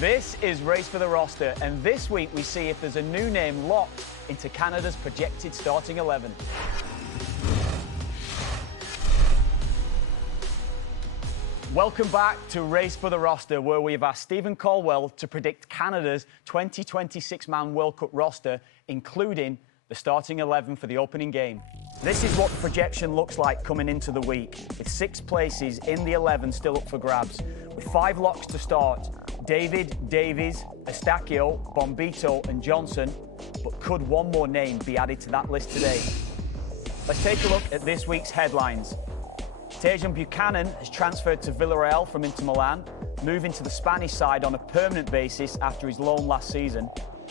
This is Race for the Roster, and this week we see if there's a new name locked into Canada's projected starting 11. Welcome back to Race for the Roster, where we've asked Stephen Caldwell to predict Canada's 2026-man World Cup roster, including the starting 11 for the opening game. This is what the projection looks like coming into the week, with 6 places in the 11 still up for grabs, with 5 locks to start. David, Davies, Eustachio, Bombito and Johnson, but could one more name be added to that list today? Let's take a look at this week's headlines. Tajon Buchanan has transferred to Villarreal from Inter Milan, moving to the Spanish side on a permanent basis after his loan last season,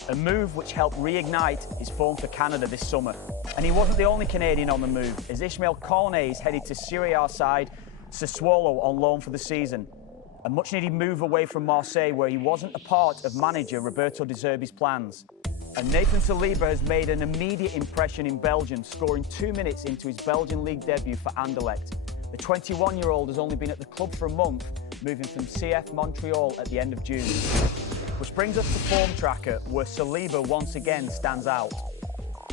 a move which helped reignite his form for Canada this summer. And he wasn't the only Canadian on the move, as Ismael Kone is headed to Serie A side Sassuolo on loan for the season. A much-needed move away from Marseille, where he wasn't a part of manager Roberto De Zerbi's plans. And Nathan Saliba has made an immediate impression in Belgium, scoring 2 minutes into his Belgian league debut for Anderlecht. The 21-year-old has only been at the club for a month, moving from CF Montreal at the end of June. Which brings us to Form Tracker, where Saliba once again stands out.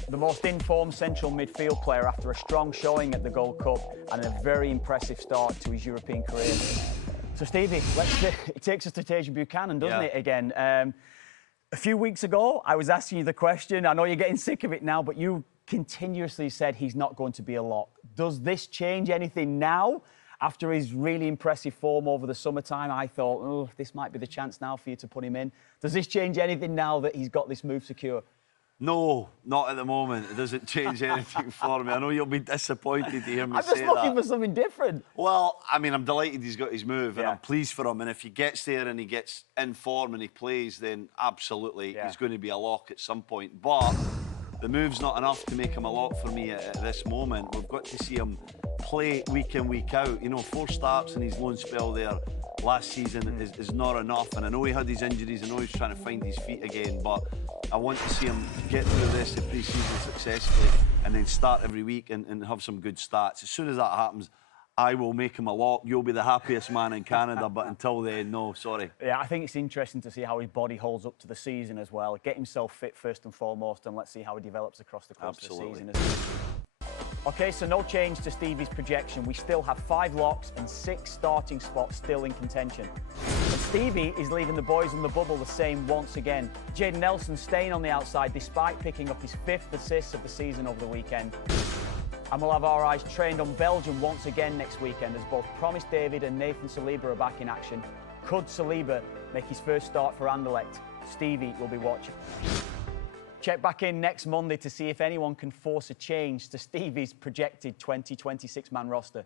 The most informed central midfield player after a strong showing at the Gold Cup and a very impressive start to his European career. So, Stevie, it takes us to Tajon Buchanan, doesn't it, again? A few weeks ago, I was asking you the question. I know you're getting sick of it now, but you continuously said he's not going to be a lock. Does this change anything now? After his really impressive form over the summertime, I thought, oh, this might be the chance now for you to put him in. Does this change anything now that he's got this move secure? No, not at the moment. It doesn't change anything for me. I know you'll be disappointed to hear me say that. I'm just looking for something different. Well, I mean, I'm delighted he's got his move, and I'm pleased for him. And if he gets there and he gets in form and he plays, then absolutely he's going to be a lock at some point. But the move's not enough to make him a lock for me at this moment. We've got to see him play week in, week out. You know, 4 starts in his loan spell there last season is not enough. And I know he had his injuries. I know he's trying to find his feet again. But I want to see him get through this pre-season successfully and then start every week and have some good stats. As soon as that happens, I will make him a lock. You'll be the happiest man in Canada, but until then, no, sorry. Yeah, I think it's interesting to see how his body holds up to the season as well. Get himself fit first and foremost, and let's see how he develops across the course of the season as well. OK, so no change to Stevie's projection. We still have 5 locks and 6 starting spots still in contention. And Stevie is leaving the boys in the bubble the same once again. Jayden Nelson staying on the outside despite picking up his 5th assist of the season over the weekend. And we'll have our eyes trained on Belgium once again next weekend, as both Promised David and Nathan Saliba are back in action. Could Saliba make his first start for Anderlecht? Stevie will be watching. Check back in next Monday to see if anyone can force a change to Stevie's projected 2026-man roster.